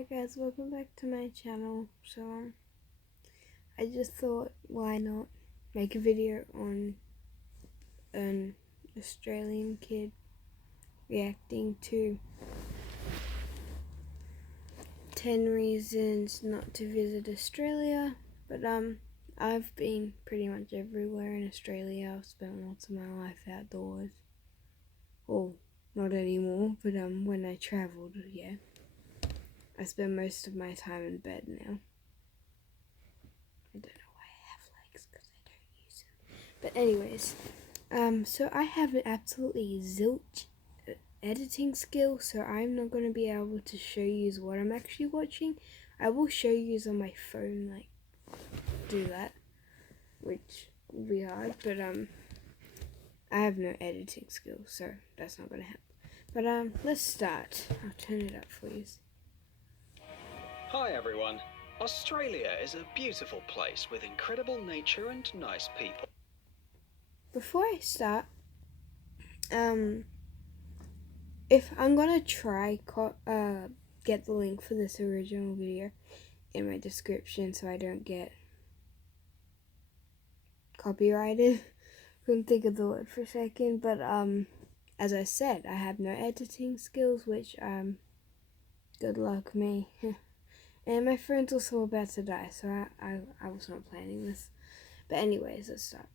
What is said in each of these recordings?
Hi guys, welcome back to my channel. I just thought, why not make a video on an Australian kid reacting to 10 reasons not to visit Australia. But I've been pretty much everywhere in Australia. I've spent lots of my life outdoors. Well, not anymore, but when I travelled, yeah. I spend most of my time in bed now. I don't know why I have legs, because I don't use them. But anyways, so I have an absolutely zilch editing skill, so I'm not going to be able to show you what I'm actually watching. I will show you on my phone, like, do that, which will be hard, but I have no editing skills, so that's not going to happen. But let's start. I'll turn it up for you. Hi everyone. Australia is a beautiful place with incredible nature and nice people. Before I start, if I'm gonna try get the link for this original video in my description so I don't get copyrighted. Couldn't think of the word for a second, but as I said, I have no editing skills, which good luck me. And my friend's also about to die, so I was not planning this. But anyways, let's start.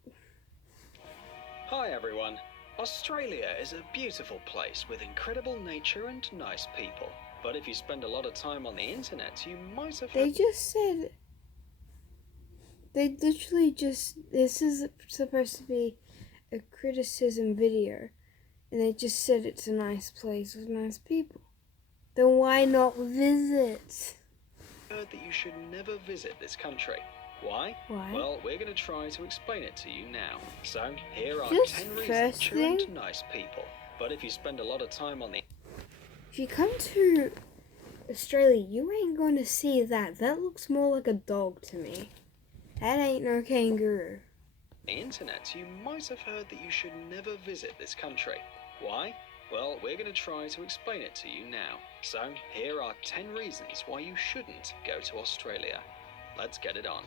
Hi everyone. Australia is a beautiful place with incredible nature and nice people. But if you spend a lot of time on the internet, you might have... They literally just, this is supposed to be a criticism video, and they just said it's a nice place with nice people. Then why not visit? heard that you should never visit this country. Why? Why? Well, we're going to try to explain it to you now. So, here are This 10 first reasons thing, and nice people. But if you spend a lot of time on the... if you come to Australia, you ain't gonna see that. That looks more like a dog to me. That ain't no kangaroo. internet, you might have heard that you should never visit this country. Why? Well, we're going to try to explain it to you now. So, here are 10 reasons why you shouldn't go to Australia. Let's get it on.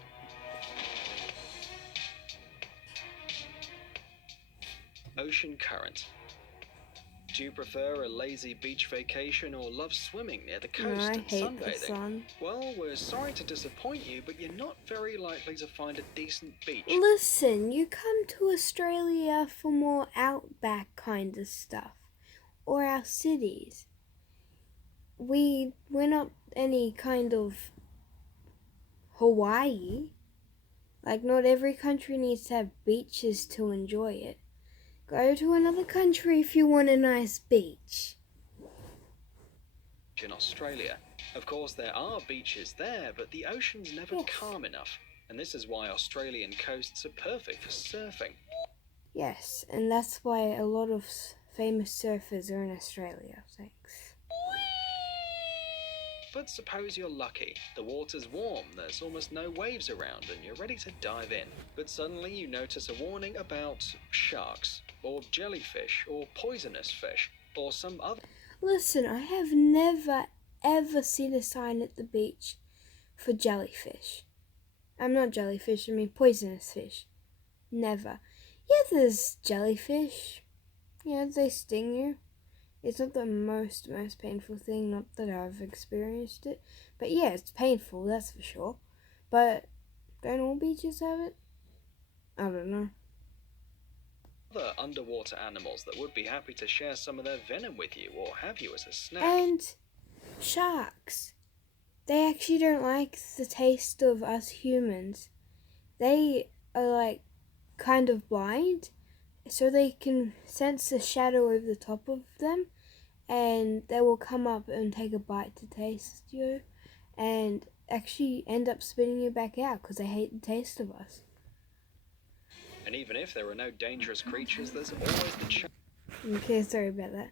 Ocean current. Do you prefer a lazy beach vacation or love swimming near the No, coast I and hate the sunbathing? sun. Well, we're sorry to disappoint you, but you're not very likely to find a decent beach. Listen, you come to Australia for more outback kind of stuff, or our cities. We're not any kind of Hawaii. Like, not every country needs to have beaches to enjoy it. Go to another country if you want a nice beach. In Australia. Of course, there are beaches there, but the ocean's never calm enough. And this is why Australian coasts are perfect for surfing. Yes, and that's why a lot of famous surfers are in Australia. Thanks. But suppose you're lucky. The water's warm, there's almost no waves around, and you're ready to dive in. But suddenly you notice a warning about sharks, or jellyfish, or poisonous fish, or some other... Listen, I have never ever seen a sign at the beach for jellyfish. I'm not jellyfish, I mean poisonous fish. Never. Yeah, there's jellyfish. Yeah, they sting you. It's not the most painful thing, not that I've experienced it. But yeah, it's painful, that's for sure. But don't all beaches have it? I don't know. Other underwater animals that would be happy to share some of their venom with you or have you as a snack. And sharks. They actually don't like the taste of us humans. They are like kind of blind, so they can sense the shadow over the top of them, and they will come up and take a bite to taste you and actually end up spitting you back out because they hate the taste of us. And even if there are no dangerous creatures, there's always the chance Okay, sorry about that.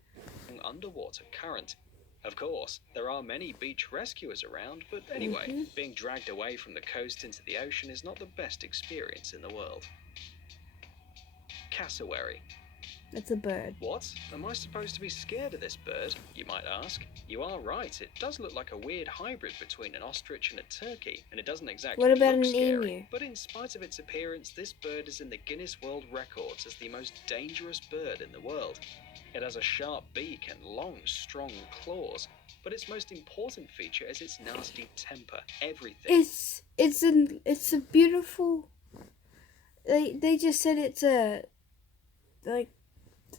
underwater current. Of course, there are many beach rescuers around, but anyway, being dragged away from the coast into the ocean is not the best experience in the world. Cassowary. That's a bird. What? Am I supposed to be scared of this bird? You might ask. You are right, it does look like a weird hybrid between an ostrich and a turkey, and it doesn't exactly What about look an scary. emu? But in spite of its appearance, this bird is in the Guinness World Records as the most dangerous bird in the world. It has a sharp beak and long, strong claws, but its most important feature is its nasty temper. Everything. It's a beautiful. They just said it's a like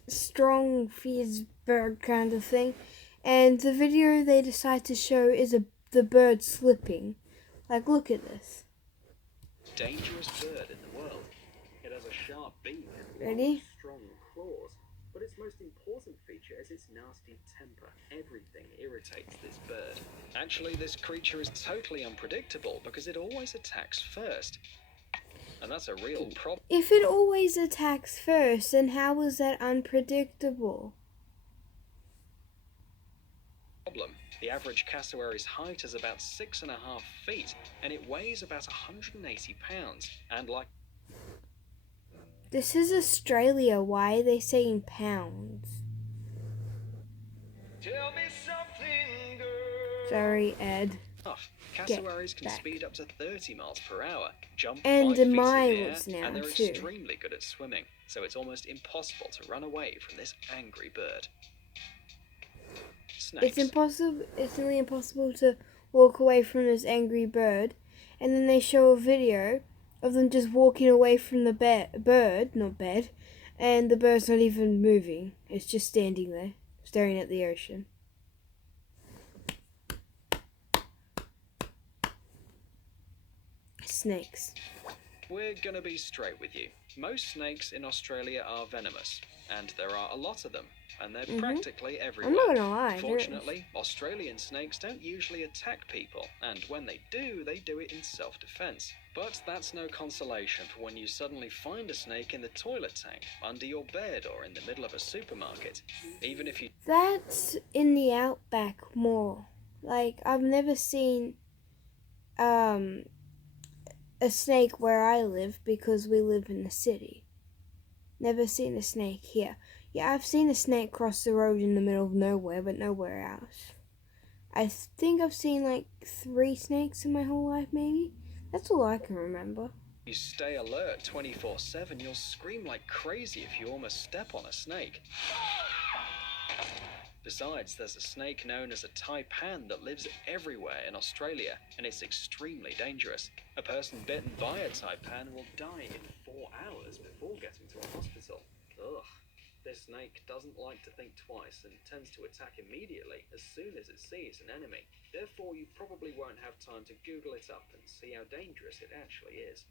strong fierce bird kind of thing, and the video they decide to show is the bird slipping. Like, look at this. Dangerous bird in the world. It has a sharp beak and Ready? strong claws, but its most important feature is its nasty temper. Everything irritates this bird. Actually, this creature is totally unpredictable because it always attacks first. And that's a real problem. If it always attacks first, then how is that unpredictable? The average cassowary's height is about 6.5 feet, and it weighs about 180 pounds. And like... This is Australia. Why are they saying pounds? Tell me something, girl. Sorry, Ed. Cassowaries can speed up to 30 miles per hour, jump and 5 feet in the miles air, now and they're too. extremely good at swimming, so it's almost impossible to run away from this angry bird. Snakes. It's nearly impossible to walk away from this angry bird, and then they show a video of them just walking away from the bird, not bed, and the bird's not even moving. It's just standing there, staring at the ocean. Snakes. We're gonna be straight with you. Most snakes in Australia are venomous, and there are a lot of them, and they're practically everywhere. I'm not gonna lie. Fortunately, Australian snakes don't usually attack people, and when they do it in self-defense. But that's no consolation for when you suddenly find a snake in the toilet tank, under your bed, or in the middle of a supermarket. Even if you... That's in the outback more. Like, I've never seen a snake where I live because we live in the city. Never seen a snake here. Yeah, I've seen a snake cross the road in the middle of nowhere, but nowhere else. I think I've seen like 3 snakes in my whole life, maybe. That's all I can remember. You stay alert 24/7, you'll scream like crazy if you almost step on a snake. Besides, there's a snake known as a taipan that lives everywhere in Australia, and it's extremely dangerous. A person bitten by a taipan will die in 4 hours before getting to a hospital. Ugh. This snake doesn't like to think twice and tends to attack immediately as soon as it sees an enemy. Therefore, you probably won't have time to Google it up and see how dangerous it actually is.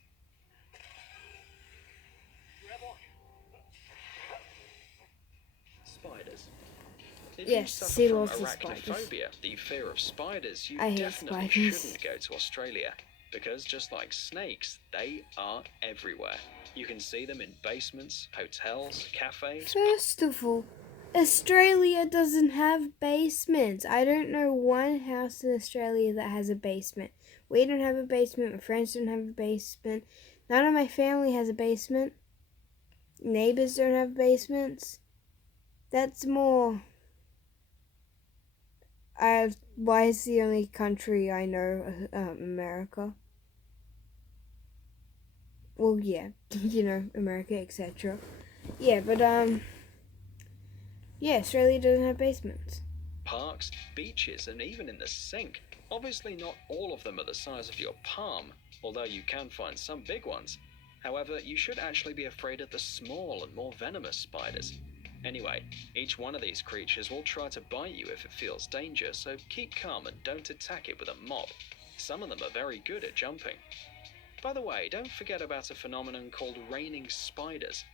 Spiders. If you suffer from arachnophobia, the fear of spiders, you definitely shouldn't go to Australia. Because just like snakes, they are everywhere. You can see them in basements, hotels, cafes. First of all, Australia doesn't have basements. I don't know one house in Australia that has a basement. We don't have a basement. My friends don't have a basement. None of my family has a basement. Neighbors don't have basements. That's more... why is the only country I know America? Well, yeah, you know, America, etc. Yeah, but yeah, Australia doesn't have basements. Parks, beaches, and even in the sink. Obviously not all of them are the size of your palm, although you can find some big ones. However, you should actually be afraid of the small and more venomous spiders. Anyway, each one of these creatures will try to bite you if it feels danger, so keep calm and don't attack it with a mop. Some of them are very good at jumping. By the way, don't forget about a phenomenon called raining spiders.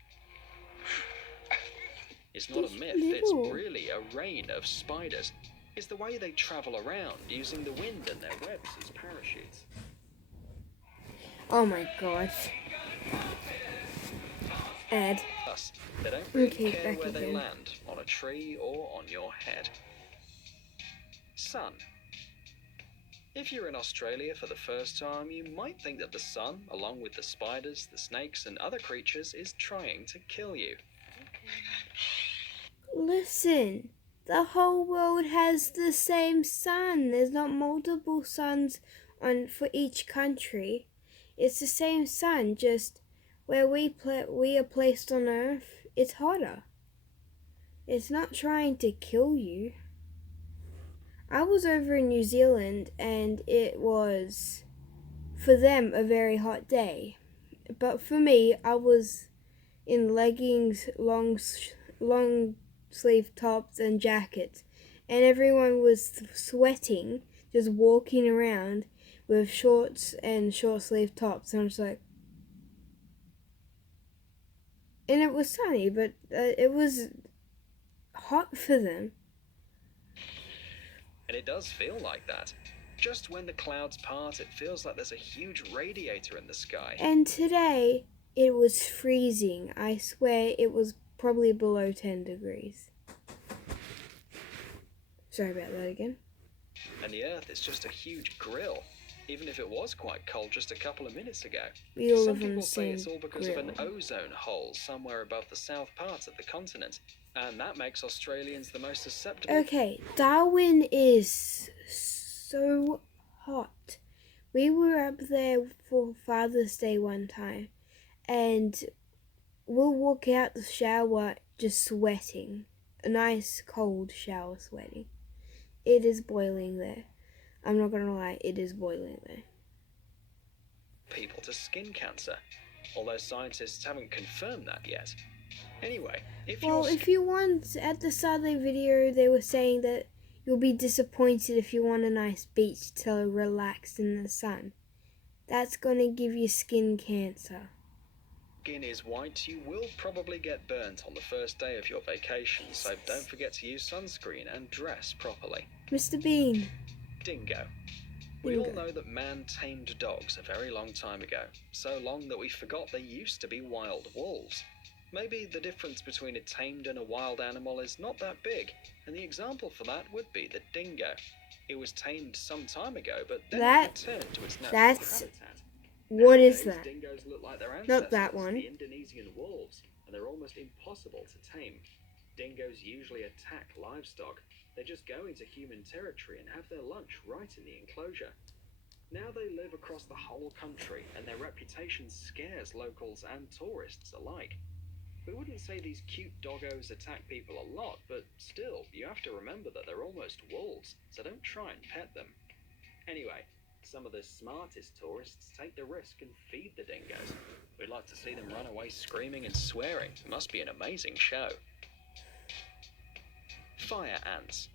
It's not a myth, it's really a rain of spiders. It's the way they travel around, using the wind and their webs as parachutes. Oh my gosh. Ed. Plus, they don't really care where they land, on a tree or on your head. Sun. If you're in Australia for the first time, you might think that the sun, along with the spiders, the snakes, and other creatures, is trying to kill you. Listen, the whole world has the same sun. There's not multiple suns for each country. It's the same sun, just where we are placed on Earth, it's hotter. It's not trying to kill you. I was over in New Zealand and it was, for them, a very hot day. But for me, I was in leggings, long sleeve tops and jackets, and everyone was sweating, just walking around with shorts and short sleeve tops, and I was like, and it was sunny, but it was hot for them. And it does feel like that. Just when the clouds part, it feels like there's a huge radiator in the sky. And today, it was freezing. I swear it was probably below 10 degrees. Sorry about that again. And the Earth is just a huge grill, even if it was quite cold just a couple of minutes ago. We all Some live on people the say same it's all because grill. of an ozone hole somewhere above the south part of the continent, and that makes Australians the most susceptible. Okay, Darwin is so hot. We were up there for Father's Day one time, and we'll walk out the shower just sweating. A nice cold shower sweating. It is boiling there. I'm not gonna lie, it is boiling there. People to skin cancer, although scientists haven't confirmed that yet. Anyway, if you want, at the start of the video, they were saying that you'll be disappointed if you want a nice beach to relax in the sun. That's gonna give you skin cancer. Skin is white, you will probably get burnt on the first day of your vacation, so don't forget to use sunscreen and dress properly. Mr. Bean. Dingo. We all know that man tamed dogs a very long time ago, so long that we forgot they used to be wild wolves. Maybe the difference between a tamed and a wild animal is not that big, and the example for that would be the dingo. It was tamed some time ago, but then it returned to its natural habitat. What is that? Dingoes look like their Not that one. the Indonesian wolves, and they're almost impossible to tame. Dingoes usually attack livestock. They just go into human territory and have their lunch right in the enclosure. Now they live across the whole country, and their reputation scares locals and tourists alike. We wouldn't say these cute doggos attack people a lot, but still, you have to remember that they're almost wolves, so don't try and pet them. Anyway, some of the smartest tourists take the risk and feed the dingoes. We'd like to see them run away screaming and swearing. It must be an amazing show. Fire ants.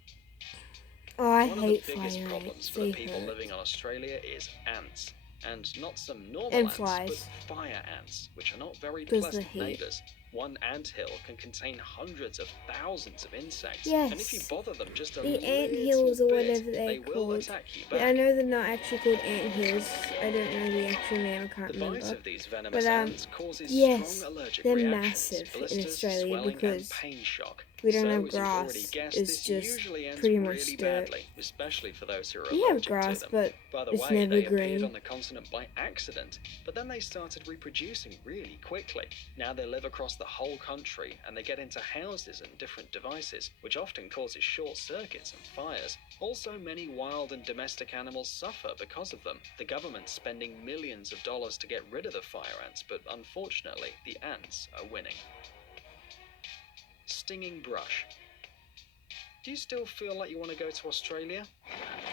Oh, I One hate of the biggest fire problems ants. for the They people hurt. living on Australia is ants. And not some normal And ants, flies. but fire ants, which are not very Because the pleasant heat. neighbours. One anthill can contain hundreds of thousands of insects, Yes. and if you bother them just a The little anthills or bit, whatever they they're will called. attack you But back. I know they're not actually called anthills. I don't know the actual name. I can't The bite remember. of these venomous But, ants causes yes, strong allergic they're reactions, massive in blisters, Australia swelling, because and pain shock. we don't So, have as you've grass. already guessed, It's this just usually ends pretty much really dirt. badly, especially for those who are We allergic have grass, to them. but By the it's way, never they green. appeared on the continent by accident, but then they started reproducing really quickly. Now they live across the whole country, and they get into houses and different devices, which often causes short circuits and fires. Also, many wild and domestic animals suffer because of them. The government's spending millions of dollars to get rid of the fire ants, but unfortunately, the ants are winning. Stinging brush. Do you still feel like you want to go to Australia?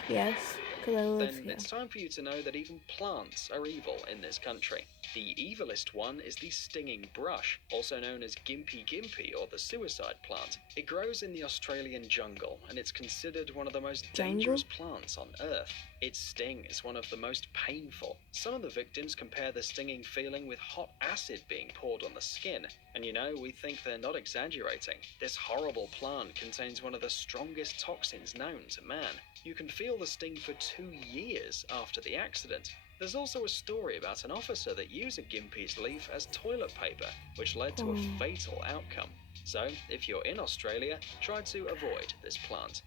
Yes, because I live Then here. it's time for you to know that even plants are evil in this country. The evilest one is the stinging brush, also known as gimpy gimpy or the suicide plant. It grows in the Australian jungle, and it's considered one of the most dangerous plants on Earth. Its sting is one of the most painful. Some of the victims compare the stinging feeling with hot acid being poured on the skin. And you know, we think they're not exaggerating. This horrible plant contains one of the strongest toxins known to man. You can feel the sting for 2 years after the accident. There's also a story about an officer that used a gimpy's leaf as toilet paper, which led to a fatal outcome. So, if you're in Australia, try to avoid this plant.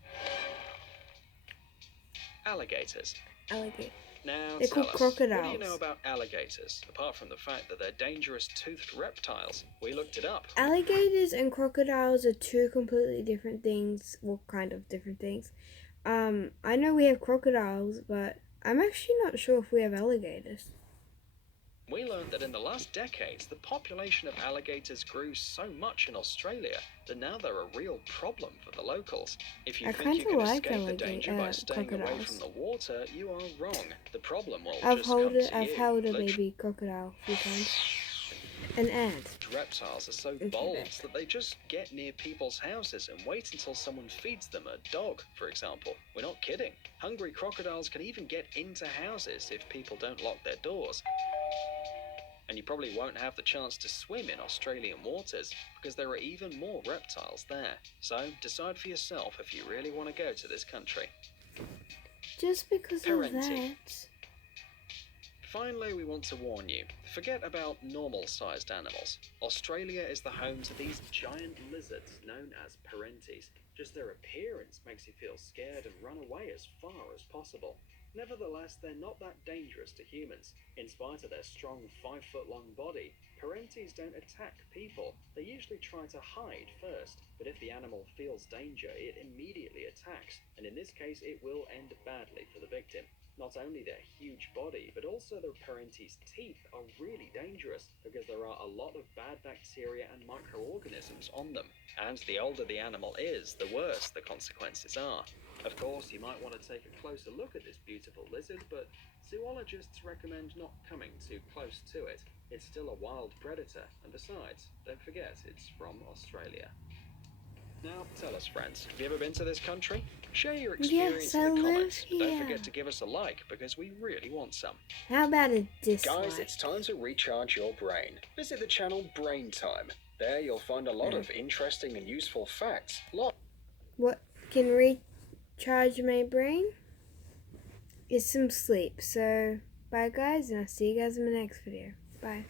Alligators. Alligator. Now They're tell called us, what do you crocodiles. know about alligators, apart from the fact that they're dangerous toothed reptiles? We looked it up. Alligators and crocodiles are two completely different things. Well, kind of different things. I know we have crocodiles, but I'm actually not sure if we have alligators. We learned that in the last decades, the population of alligators grew so much in Australia that now they're a real problem for the locals. If you I think you kind can of like escape the danger by staying away from crocodiles. the water, you are wrong. The problem will I've just come to you. held a baby crocodile a few times. An ad. Reptiles are so Okay, bold back. that they just get near people's houses and wait until someone feeds them a dog, for example. We're not kidding. Hungry crocodiles can even get into houses if people don't lock their doors. And you probably won't have the chance to swim in Australian waters because there are even more reptiles there. So decide for yourself if you really want to go to this country. Just because of that. Finally, we want to warn you, forget about normal-sized animals. Australia is the home to these giant lizards known as parentes. Just their appearance makes you feel scared and run away as far as possible. Nevertheless, they're not that dangerous to humans. In spite of their strong 5-foot-long body, parentes don't attack people. They usually try to hide first, but if the animal feels danger, it immediately attacks, and in this case it will end badly for the victim. Not only their huge body, but also the parentes' teeth are really dangerous because there are a lot of bad bacteria and microorganisms on them. And the older the animal is, the worse the consequences are. Of course, you might want to take a closer look at this beautiful lizard, but zoologists recommend not coming too close to it. It's still a wild predator, and besides, don't forget it's from Australia. Now, tell us, friends, have you ever been to this country? Share your experience in the comments, but don't forget to give us a like because we really want some. How about a dislike? Guys, it's time to recharge your brain. Visit the channel Brain Time. There you'll find a lot of interesting and useful facts. What can recharge my brain is some sleep. So, bye guys, and I'll see you guys in the next video. Bye.